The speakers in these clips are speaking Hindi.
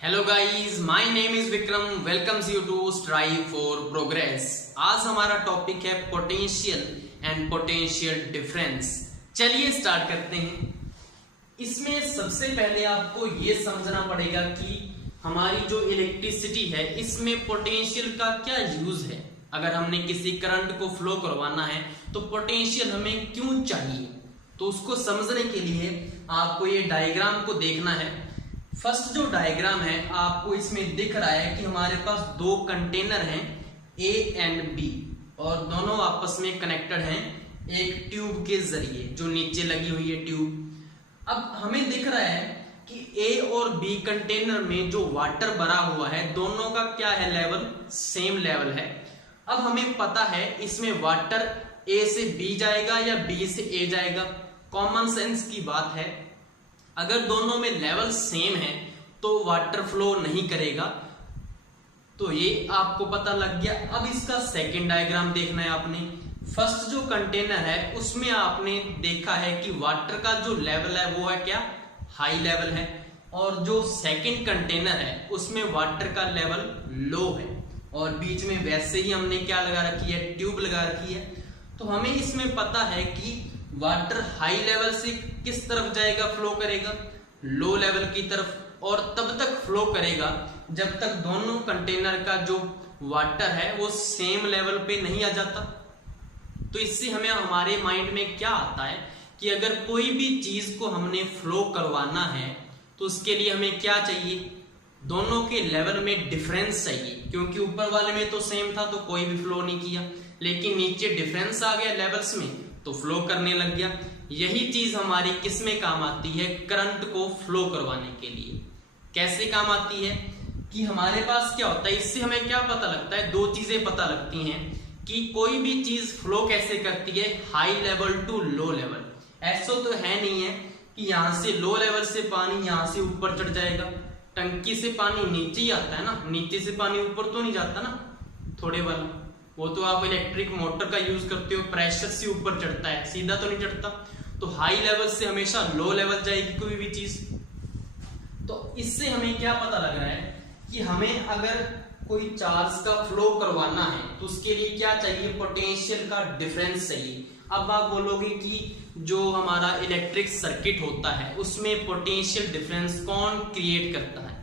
Hello guys, my name is Vikram. Welcomes you to strive for progress. आज हमारा टॉपिक है पोटेंशियल एंड पोटेंशियल डिफरेंस। चलिए स्टार्ट करते हैं। इसमें सबसे पहले आपको ये समझना पड़ेगा कि हमारी जो इलेक्ट्रिसिटी है इसमें पोटेंशियल का क्या यूज है। अगर हमने किसी करंट को फ्लो करवाना है तो पोटेंशियल हमें क्यों चाहिए, तो उसको समझने के लिए आपको ये डायग्राम को देखना है। फर्स्ट जो डायग्राम है आपको इसमें दिख रहा है कि हमारे पास दो कंटेनर हैं ए एंड बी और दोनों आपस में कनेक्टेड हैं एक ट्यूब के जरिए जो नीचे लगी हुई है ट्यूब। अब हमें दिख रहा है कि ए और बी कंटेनर में जो वाटर भरा हुआ है दोनों का क्या है, लेवल सेम लेवल है। अब हमें पता है इसमें वाटर ए से बी जाएगा या बी से ए जाएगा। कॉमन सेंस की बात है, अगर दोनों में लेवल सेम है तो वाटर फ्लो नहीं करेगा। तो ये आपको पता लग गया। अब इसका सेकंड डायग्राम देखना है आपने। फर्स्ट जो कंटेनर है उसमें आपने देखा है कि वाटर का जो लेवल है वो है क्या, हाई लेवल है, और जो सेकंड कंटेनर है उसमें वाटर का लेवल लो है और बीच में वैसे ही हमने क्या लगा रखी है, ट्यूब लगा रखी है। तो हमें इसमें पता है कि वाटर हाई लेवल से किस तरफ जाएगा, फ्लो करेगा लो लेवल की तरफ, और तब तक फ्लो करेगा जब तक दोनों कंटेनर का जो वाटर है वो सेम लेवल पे नहीं आ जाता। तो इससे हमें हमारे माइंड में क्या आता है कि अगर कोई भी चीज को हमने फ्लो करवाना है तो उसके लिए हमें क्या चाहिए, दोनों के लेवल में डिफरेंस चाहिए। क्योंकि ऊपर वाले में तो सेम था तो कोई भी फ्लो नहीं किया, लेकिन नीचे डिफरेंस आ गया लेवल्स में तो फ्लो करने लग गया। यही चीज हमारी किस में काम आती है, करंट को फ्लो करवाने के लिए। कैसे काम आती है कि हमारे पास क्या होता है, इससे हमें क्या पता लगता है, दो चीजें पता लगती हैं कि कोई भी चीज फ्लो कैसे करती है, high level to low level. ऐसा तो है नहीं है कि यहां से लो लेवल से पानी यहां से ऊपर चढ़ जाएगा। टंकी से पानी नीचे ही आता है ना, नीचे से पानी ऊपर तो नहीं जाता ना थोड़े वाला। वो तो आप इलेक्ट्रिक मोटर का यूज करते हो, प्रेशर से ऊपर चढ़ता है, सीधा तो नहीं चढ़ता। तो हाई लेवल से हमेशा लो लेवल जाएगी कोई भी चीज। तो इससे हमें क्या पता लग रहा है कि हमें अगर कोई चार्ज का फ्लो करवाना है तो उसके लिए क्या चाहिए, पोटेंशियल का डिफरेंस चाहिए। अब आप बोलोगे कि जो हमारा इलेक्ट्रिक सर्किट होता है उसमें पोटेंशियल डिफरेंस कौन क्रिएट करता है,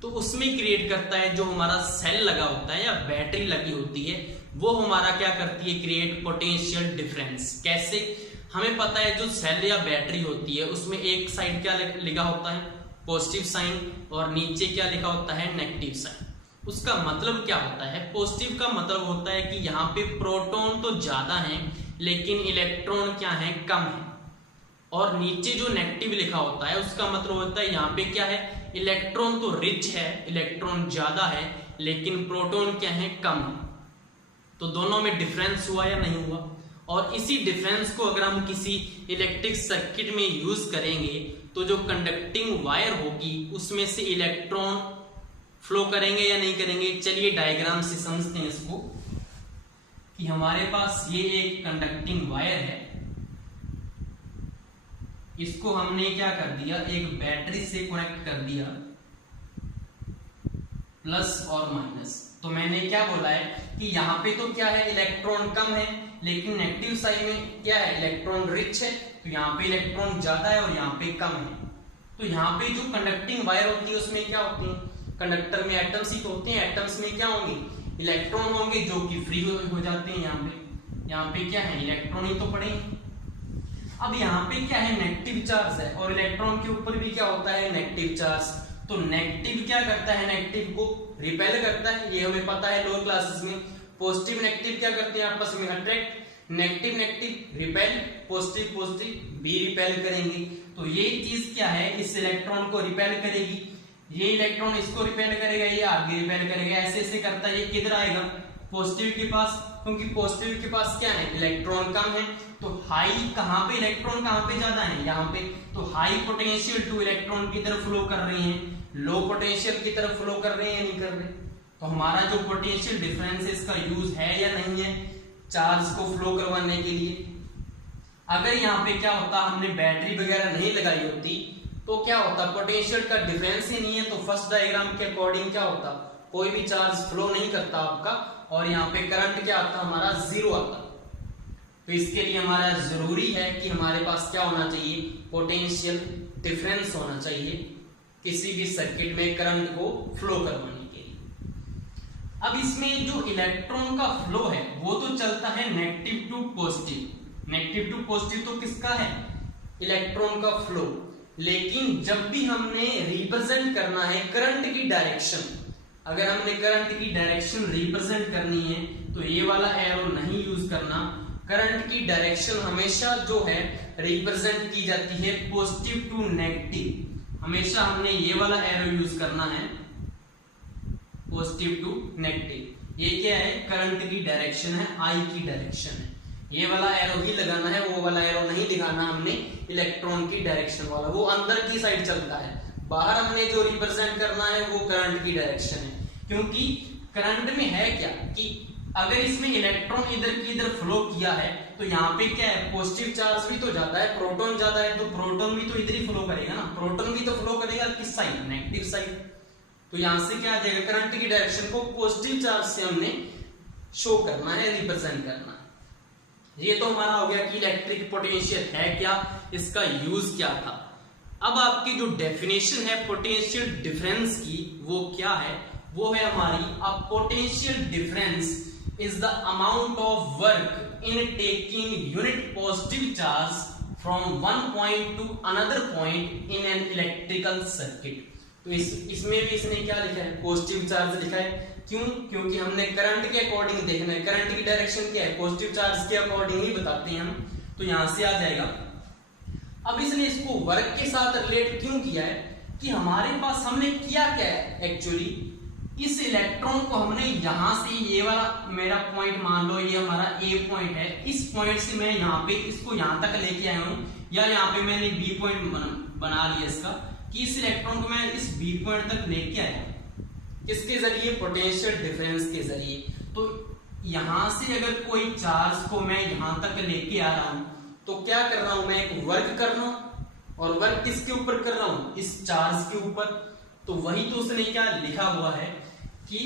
तो उसमें क्रिएट करता है जो हमारा सेल लगा होता है या बैटरी लगी होती है, वो हमारा क्या करती है, क्रिएट पोटेंशियल डिफरेंस। कैसे, हमें पता है जो सेल या बैटरी होती है उसमें एक साइड क्या लिखा होता है, पॉजिटिव साइन, और नीचे क्या लिखा होता है, नेगेटिव साइन। उसका मतलब क्या होता है, पॉजिटिव का मतलब होता है कि यहाँ पे प्रोटॉन तो ज्यादा है लेकिन इलेक्ट्रॉन क्या है, कम है। और नीचे जो नेगेटिव लिखा होता है उसका मतलब होता है यहाँ पे क्या है, इलेक्ट्रॉन तो रिच है, इलेक्ट्रॉन ज्यादा है लेकिन प्रोटॉन क्या है, कम है। तो दोनों में डिफरेंस हुआ या नहीं हुआ। और इसी डिफरेंस को अगर हम किसी इलेक्ट्रिक सर्किट में यूज करेंगे तो जो कंडक्टिंग वायर होगी उसमें से इलेक्ट्रॉन फ्लो करेंगे या नहीं करेंगे। चलिए डायग्राम से समझते हैं इसको कि हमारे पास ये एक कंडक्टिंग वायर है, इसको हमने क्या कर दिया, एक बैटरी से कनेक्ट कर दिया, प्लस और माइनस। तो मैंने क्या बोला है कि यहाँ पे तो क्या है, इलेक्ट्रॉन कम है, लेकिन नेगेटिव साइड में क्या है, इलेक्ट्रॉन रिच है। तो यहाँ पे इलेक्ट्रॉन ज्यादा है और यहाँ पे कम है। तो यहाँ पे जो कंडक्टिंग वायर होती है उसमें क्या होती है, कंडक्टर में एटम्स ही तो होते हैं। एटम्स में क्या होंगे, इलेक्ट्रॉन होंगे जो कि फ्री हो जाते हैं। यहाँ पे क्या है, इलेक्ट्रॉन ही तो पड़े। अब यहाँ पे क्या है, नेगेटिव चार्ज है और इलेक्ट्रॉन के ऊपर भी क्या होता है, नेगेटिव चार्ज। तो नेगेटिव क्या करता है, नेगेटिव को रिपेल करता है, ये हमें पता है लोअर क्लासेस में। पॉजिटिव नेगेटिव क्या करते हैं, आपस में attract, negative negative repel, positive positive भी रिपेल करेंगे। तो ये चीज क्या है, इस इलेक्ट्रॉन को रिपेल करेगी, ये इलेक्ट्रॉन इसको रिपेल करेगा, ये आगे रिपेल करेगा, ऐसे ऐसे करता है। ये किधर आएगा, पॉजिटिव के पास, क्योंकि पॉजिटिव के पास क्या है, इलेक्ट्रॉन कम है। तो हाई कहां पे, इलेक्ट्रॉन कहां पे ज्यादा है, यहाँ पे। तो हाई पोटेंशियल टू इलेक्ट्रॉन की तरफ फ्लो कर रहे हैं, लो पोटेंशियल की तरफ फ्लो कर रहे हैं या नहीं कर रहे। तो हमारा जो पोटेंशियल डिफरेंस है इसका यूज है या नहीं है चार्ज को फ्लो करवाने के लिए। अगर यहाँ पे क्या होता, हमने बैटरी वगैरह नहीं लगाई होती तो क्या होता, पोटेंशियल का डिफरेंस ही नहीं है, तो फर्स्ट डायग्राम के अकॉर्डिंग क्या होता, कोई भी चार्ज फ्लो नहीं करता आपका, और यहाँ पे करंट क्या आता हमारा, जीरो आता। तो इसके लिए हमारा जरूरी है कि हमारे पास क्या होना चाहिए, पोटेंशियल डिफरेंस होना चाहिए किसी भी सर्किट में करंट को फ्लो करवाने के लिए। अब इसमें जो इलेक्ट्रॉन का फ्लो है वो तो चलता है negative to positive. Negative to positive तो किसका है, इलेक्ट्रॉन का फ्लो। लेकिन जब भी हमने रिप्रेजेंट करना है करंट की डायरेक्शन, अगर हमने करंट की डायरेक्शन रिप्रेजेंट करनी है तो ये वाला एरो नहीं यूज करना। करंट की डायरेक्शन हमेशा जो है रिप्रेजेंट की जाती है पॉजिटिव टू नेगेटिव। हमेशा हमने ये वाला एरो यूज करना है, पॉजिटिव टू नेगेटिव। ये क्या है, करंट की डायरेक्शन है, आई की डायरेक्शन है। ये वाला एरो ही लगाना है, वो वाला एरो नहीं दिखाना हमने इलेक्ट्रॉन की डायरेक्शन वाला, वो अंदर की साइड चलता है। बाहर हमने जो रिप्रेजेंट करना है वो करंट की डायरेक्शन है। क्योंकि करंट में है क्या कि अगर इसमें इलेक्ट्रॉन इधर की इधर फ्लो किया है तो यहाँ पे क्या है, पॉजिटिव चार्ज भी तो जाता है, प्रोटॉन जाता है, तो प्रोटॉन भी तो इधर ही फ्लो करेगा ना। प्रोटॉन भी तो फ्लो करेगा किस साइड, नेगेटिव साइड। तो यहां से क्या आ जाएगा, करंट की डायरेक्शन को पॉजिटिव चार्ज से हमने शो करना है, रिप्रेजेंट करना है। ये तो हमारा हो गया कि इलेक्ट्रिक पोटेंशियल है क्या, इसका यूज क्या था। अब आपकी जो डेफिनेशन है पोटेंशियल डिफरेंस की वो क्या है, वो है हमारी, a potential difference is the amount of work in taking unit positive charge from one point to another point in an electrical circuit। तो इसमें भी इसने क्या लिखा है, पॉजिटिव चार्ज लिखा है। क्यों, क्योंकि हमने करंट के अकॉर्डिंग देखना है, करंट की डायरेक्शन क्या है, पॉजिटिव चार्ज के अकॉर्डिंग ही बताते हैं हम, तो यहां से आ जाएगा। अब इसने इसको वर्क के साथ रिलेट क्यों किया है कि हमारे पास हमने किया क्या है, एक्चुअली इस इलेक्ट्रॉन को हमने यहां से, ये वाला मेरा पॉइंट मान लो ये हमारा ए पॉइंट है, इस पॉइंट से मैं यहाँ पे इसको यहां तक लेके आया हूं, या यहाँ पे मैंने बी पॉइंट बना लिया इसका, कि इस इलेक्ट्रॉन को मैं इस बी पॉइंट तक लेके आया, किसके जरिए, पोटेंशियल डिफरेंस के जरिए। तो यहां से अगर कोई चार्ज को मैं यहां तक लेके आ रहा हूं तो क्या कर रहा हूं, मैं एक वर्क कर रहा हूं, और वर्क किसके ऊपर कर रहा हूं, इस चार्ज के ऊपर। तो वही तो उसने क्या लिखा हुआ है कि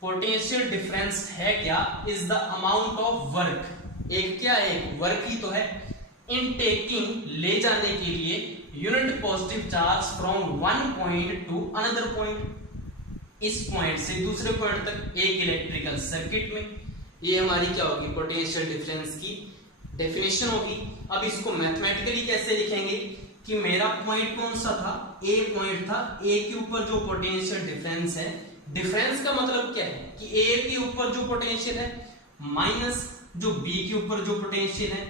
पोटेंशियल डिफरेंस है क्या, is the amount of work, एक क्या है, वर्क ही तो है, इन टेकिंग, ले जाने के लिए, unit positive charge from one point two another point, इस पॉइंट से दूसरे पॉइंट तक एक इलेक्ट्रिकल सर्किट में। ये हमारी क्या होगी, पोटेंशियल डिफरेंस की डेफिनेशन होगी। अब इसको मैथमेटिकली कैसे लिखेंगे कि मेरा पॉइंट कौन सा था, ए पॉइंट था, ए के ऊपर जो पोटेंशियल डिफरेंस है, डिफरेंस का मतलब क्या है कि ए के ऊपर जो पोटेंशियल है माइनस जो बी के ऊपर जो पोटेंशियल है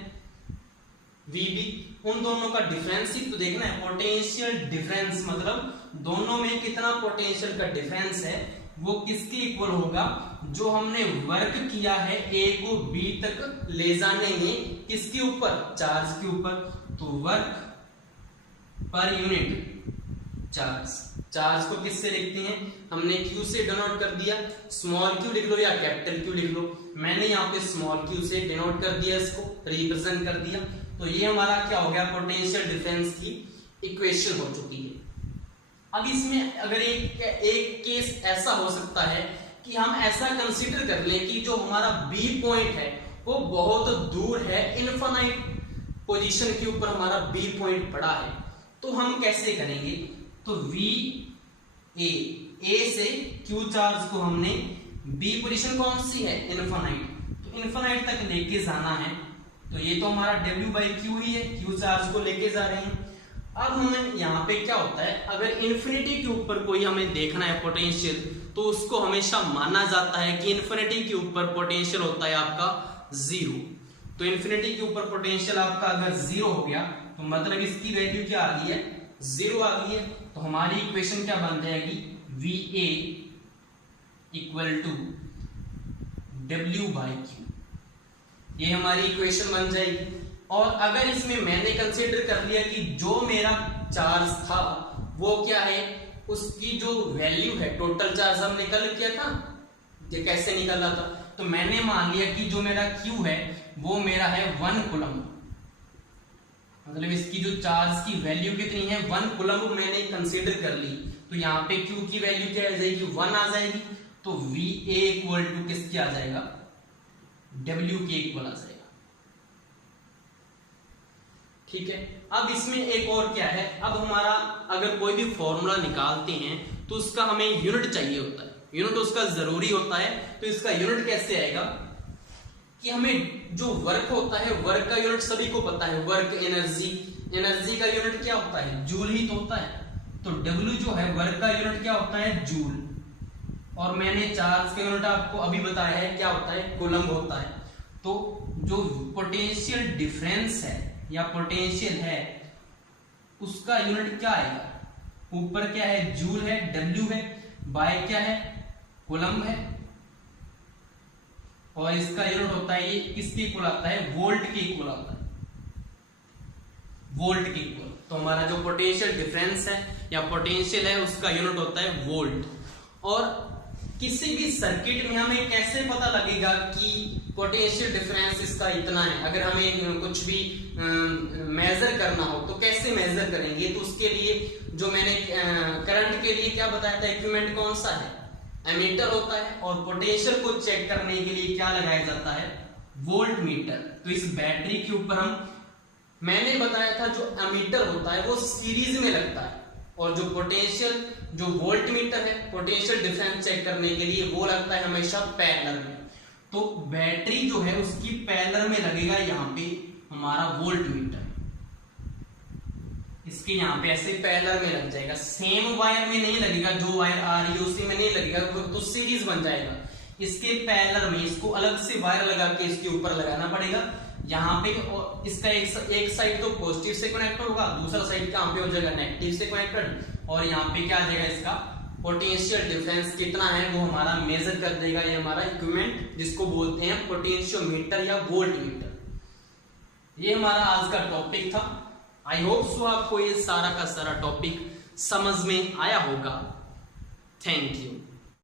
वीबी, उन दोनों का डिफरेंस ही तो देखना है। पोटेंशियल डिफरेंस मतलब दोनों में कितना पोटेंशियल का डिफरेंस है, वो किसके इक्वल होगा, जो हमने वर्क किया है ए को बी तक ले जाने में, किसके ऊपर, चार्ज के ऊपर। तो work per unit charge, charge को किससे लिखते हैं, हमने क्यू से डिनोट कर दिया, स्मॉल क्यू लिख लो या कैपिटल क्यू लिख लो, मैंने यहाँ पे स्मॉल क्यू से डिनोट कर दिया, इसको रिप्रेजेंट कर दिया। तो ये हमारा क्या हो गया, पोटेंशियल डिफरेंस की इक्वेशन हो चुकी है। अब इसमें अगर एक केस ऐसा हो सकता है कि हम ऐसा कंसीडर कर लें कि जो हमारा बी पॉइंट है वो बहुत दूर है, इनफाइनाइट पोजीशन के ऊपर हमारा बी पॉइंट पड़ा है, तो हम कैसे करेंगे, तो वी ए से क्यू चार्ज को हमने, बी पोजीशन कौन सी है, इनफाइनाइट, तो इनफाइनाइट तक लेके जाना है। तो ये तो हमारा W बाई क्यू ही है, क्यू चार्ज को लेके जा रहे हैं। अब हमें यहाँ पे क्या होता है, अगर इन्फिनिटी के ऊपर कोई हमें देखना है पोटेंशियल, तो उसको हमेशा माना जाता है कि इन्फिनिटी के ऊपर पोटेंशियल होता है आपका जीरो। तो इन्फिनिटी के ऊपर पोटेंशियल आपका अगर जीरो हो गया तो मतलब इसकी वैल्यू क्या आ गई है, जीरो आ गई है। तो हमारी इक्वेशन क्या बन जाएगी, V A equal to W by Q, ये हमारी इक्वेशन बन जाएगी। और अगर इसमें मैंने कंसीडर कर लिया कि जो मेरा चार्ज था वो क्या है, उसकी जो वैल्यू है, टोटल चार्ज हमने कल किया था, ये कैसे निकाला था, तो मैंने मान लिया कि जो मेरा Q है वो मेरा है 1 कूलम, मतलब इसकी जो चार्ज की वैल्यू कितनी है 1 कूलम मैंने कंसीडर कर ली, तो यहाँ पे Q की वैल्यू क्या आ जाएगी 1 आ जाएगी, तो VA इक्वल टू किसके आ जाएगा W के इक्वल आ जाएगा। ठीक है, अब इसमें एक और क्या है, अब हमारा अगर कोई भी फॉर्मूला निकालते हैं तो उसका हमें यूनिट चाहिए होता है, यूनिट उसका जरूरी होता है। तो इसका यूनिट कैसे आएगा कि हमें जो वर्क होता है, वर्क का यूनिट सभी को पता है, वर्क एनर्जी, एनर्जी का यूनिट क्या होता है जूल ही तो होता है। तो W जो है वर्क का यूनिट क्या होता है जूल, और मैंने चार्ज का यूनिट आपको अभी बताया है क्या होता है कूलम होता है। तो जो पोटेंशियल डिफरेंस है या पोटेंशियल है उसका यूनिट क्या आएगा, ऊपर क्या है जूल है, W है, बाय क्या है कूलम है, और इसका यूनिट होता है ये किसके इक्वल आता है वोल्ट के इक्वल आता है, वोल्ट के इक्वल। तो हमारा जो पोटेंशियल डिफरेंस है या पोटेंशियल है उसका यूनिट होता है वोल्ट। और किसी भी सर्किट में हमें कैसे पता लगेगा कि पोटेंशियल डिफरेंस इसका इतना है, अगर हमें कुछ भी मेजर करना हो तो कैसे मेजर करेंगे, तो उसके लिए जो मैंने करंट के लिए क्या बताया था इक्विपमेंट कौन सा है एमीटर होता है, और पोटेंशियल को चेक करने के लिए क्या लगाया जाता है वोल्ट मीटर। तो इस बैटरी के ऊपर मैंने बताया था जो एमीटर होता है वो सीरीज में लगता है, और जो पोटेंशियल जो वोल्ट मीटर है पोटेंशियल डिफरेंस चेक करने के लिए वो लगता है हमेशा पैरेलल में। तो बैटरी जो है उसकी पैरेलल में लगेगा यहाँ पे हमारा वोल्ट मीटर, इसके यहाँ पे ऐसे पैरेलल में लग जाएगा, सेम वायर में नहीं लगेगा, जो वायर आ रही है उसी में नहीं लगेगा, तो सीरीज बन जाएगा। इसके पैरेलल में इसको अलग से वायर लगा के इसके ऊपर लगाना पड़ेगा। यहाँ पे इसका एक साइड तो पॉजिटिव से कनेक्ट होगा, दूसरा साइड कहाँ पे हो जाएगा नेगेटिव से कनेक्टेड, और यहाँ पे क्या आ जाएगा इसका पोटेंशियल डिफरेंस कितना है वो हमारा मेजर कर देगा ये हमारा इक्विपमेंट, जिसको बोलते हैं पोटेंशियोमीटर या वोल्ट मीटर। ये हमारा आज का टॉपिक था। आई होप सो आपको ये सारा का सारा टॉपिक समझ में आया होगा। Thank you.